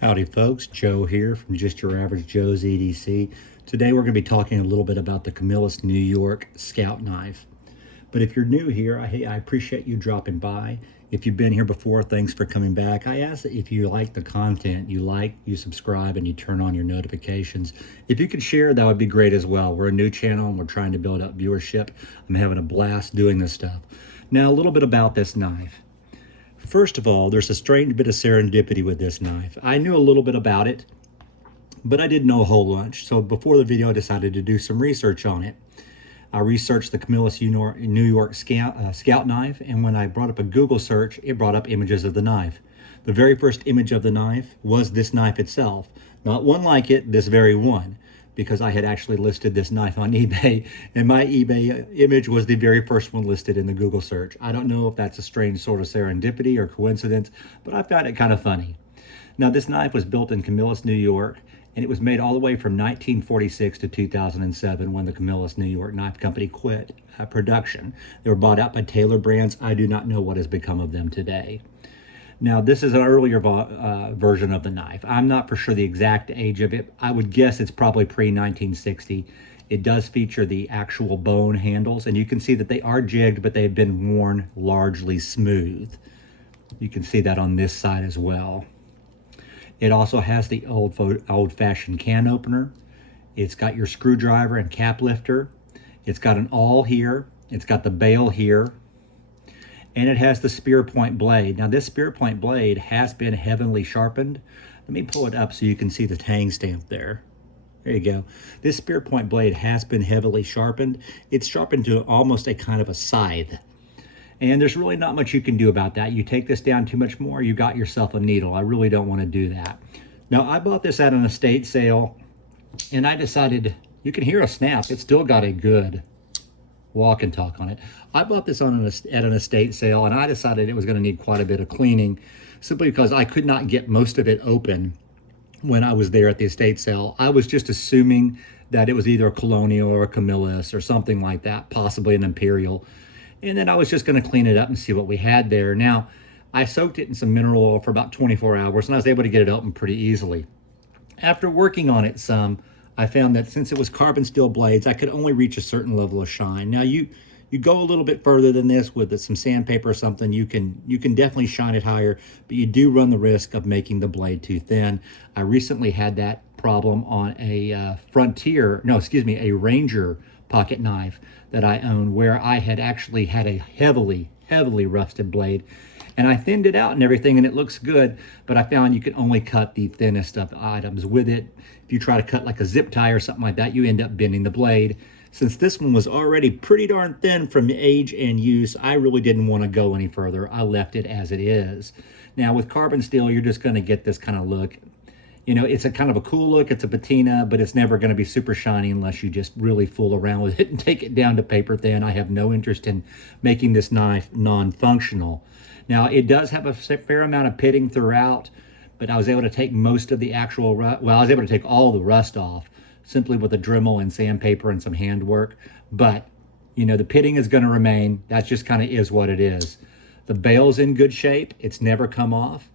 Howdy folks, Joe here from Just Your Average Joe's EDC. Today we're going to be talking a little bit about the Cammilus NY Scout Knife. But if you're new here, I appreciate you dropping by. If you've been here before, thanks for coming back. I ask that if you like the content, you subscribe, and you turn on your notifications. If you could share, that would be great as well. We're a new channel and we're trying to build up viewership. I'm having a blast doing this stuff. Now, a little bit about this knife. First of all, there's a strange bit of serendipity with this knife. I knew a little bit about it, but I didn't know a whole bunch. So before the video, I decided to do some research on it. I researched the Cammilus NY Scout knife, and when I brought up a Google search, it brought up images of the knife. The very first image of the knife was this knife itself. Not one like it, this very one, because I had actually listed this knife on eBay, and my eBay image was the very first one listed in the Google search. I don't know if that's a strange sort of serendipity or coincidence, but I found it kind of funny. Now, this knife was built in Cammilus, New York, and it was made all the way from 1946 to 2007 when the Cammilus NY Knife Company quit production. They were bought out by Taylor Brands. I do not know what has become of them today. Now, this is an earlier version of the knife. I'm not for sure the exact age of it. I would guess it's probably pre-1960. It does feature the actual bone handles, and you can see that they are jigged, but they've been worn largely smooth. You can see that on this side as well. It also has the old-fashioned can opener. It's got your screwdriver and cap lifter. It's got an awl here. It's got the bail here. And it has the spear point blade. Now, this spear point blade has been heavily sharpened. Let me pull it up so you can see the tang stamp there. There you go. This spear point blade has been heavily sharpened. It's sharpened to almost a kind of a scythe. And there's really not much you can do about that. You take this down too much more, you got yourself a needle. I really don't want to do that. Now, I bought this at an estate sale, and I decided, you can hear a snap. It's still got a good walk and talk on it. I bought this at an estate sale, and I decided it was going to need quite a bit of cleaning simply because I could not get most of it open when I was there at the estate sale. I was just assuming that it was either a Colonial or a Cammilus or something like that, possibly an Imperial. And then I was just going to clean it up and see what we had there. Now, I soaked it in some mineral oil for about 24 hours, and I was able to get it open pretty easily. After working on it some, I found that since it was carbon steel blades, I could only reach a certain level of shine. Now, you go a little bit further than this with some sandpaper or something, you can definitely shine it higher, but you do run the risk of making the blade too thin. I recently had that problem on a a Ranger pocket knife that I own, where I had actually had a heavily rusted blade, and I thinned it out and everything, and it looks good, but I found you can only cut the thinnest of items with it. If you try to cut like a zip tie or something like that, you end up bending the blade. Since this one was already pretty darn thin from age and use, I really didn't want to go any further. I left it as it is. Now, with carbon steel, you're just going to get this kind of look. You know, it's a kind of a cool look. It's a patina, but it's never going to be super shiny unless you just really fool around with it and take it down to paper thin. I have no interest in making this knife non-functional. Now, it does have a fair amount of pitting throughout, but I was able to take most of the actual rust. Well, I was able to take all the rust off simply with a Dremel and sandpaper and some handwork. But, you know, the pitting is going to remain. That just kind of is what it is. The bail's in good shape. It's never come off.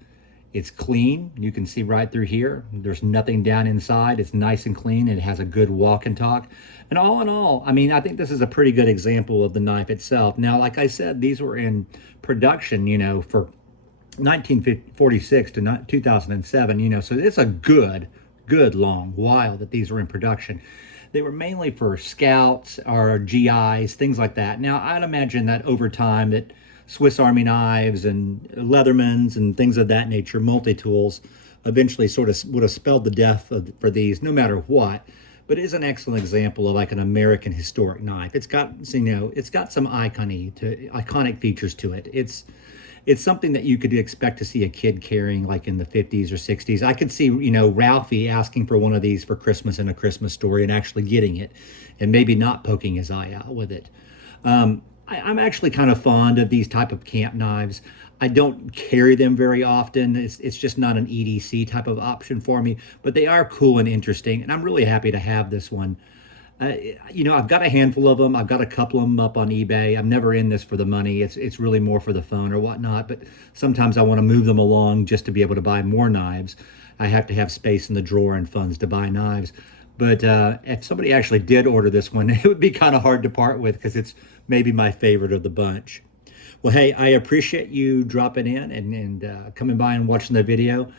It's clean. You can see right through here. There's nothing down inside. It's nice and clean. It has a good walk and talk. And all in all, I mean, I think this is a pretty good example of the knife itself. Now, like I said, these were in production, you know, for 1946 to 2007, you know, so it's a good long while that these were in production. They were mainly for scouts or GIs, things like that. Now, I'd imagine that over time that Swiss Army knives and Leathermans and things of that nature, multi-tools, eventually sort of would have spelled the death for these no matter what. But it is an excellent example of like an American historic knife. It's got, you know, it's got some iconic features to it. It's something that you could expect to see a kid carrying like in the 50s or 60s. I could see, you know, Ralphie asking for one of these for Christmas in A Christmas Story and actually getting it and maybe not poking his eye out with it. I'm actually kind of fond of these type of camp knives. I don't carry them very often. It's just not an EDC type of option for me, but they are cool and interesting, and I'm really happy to have this one. I've got a handful of them. I've got a couple of them up on eBay. I'm never in this for the money. It's really more for the fun or whatnot. But sometimes I want to move them along just to be able to buy more knives. I have to have space in the drawer and funds to buy knives. But if somebody actually did order this one, it would be kind of hard to part with because it's maybe my favorite of the bunch. Well, hey, I appreciate you dropping in and coming by and watching the video.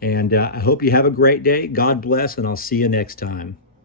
And I hope you have a great day. God bless, and I'll see you next time.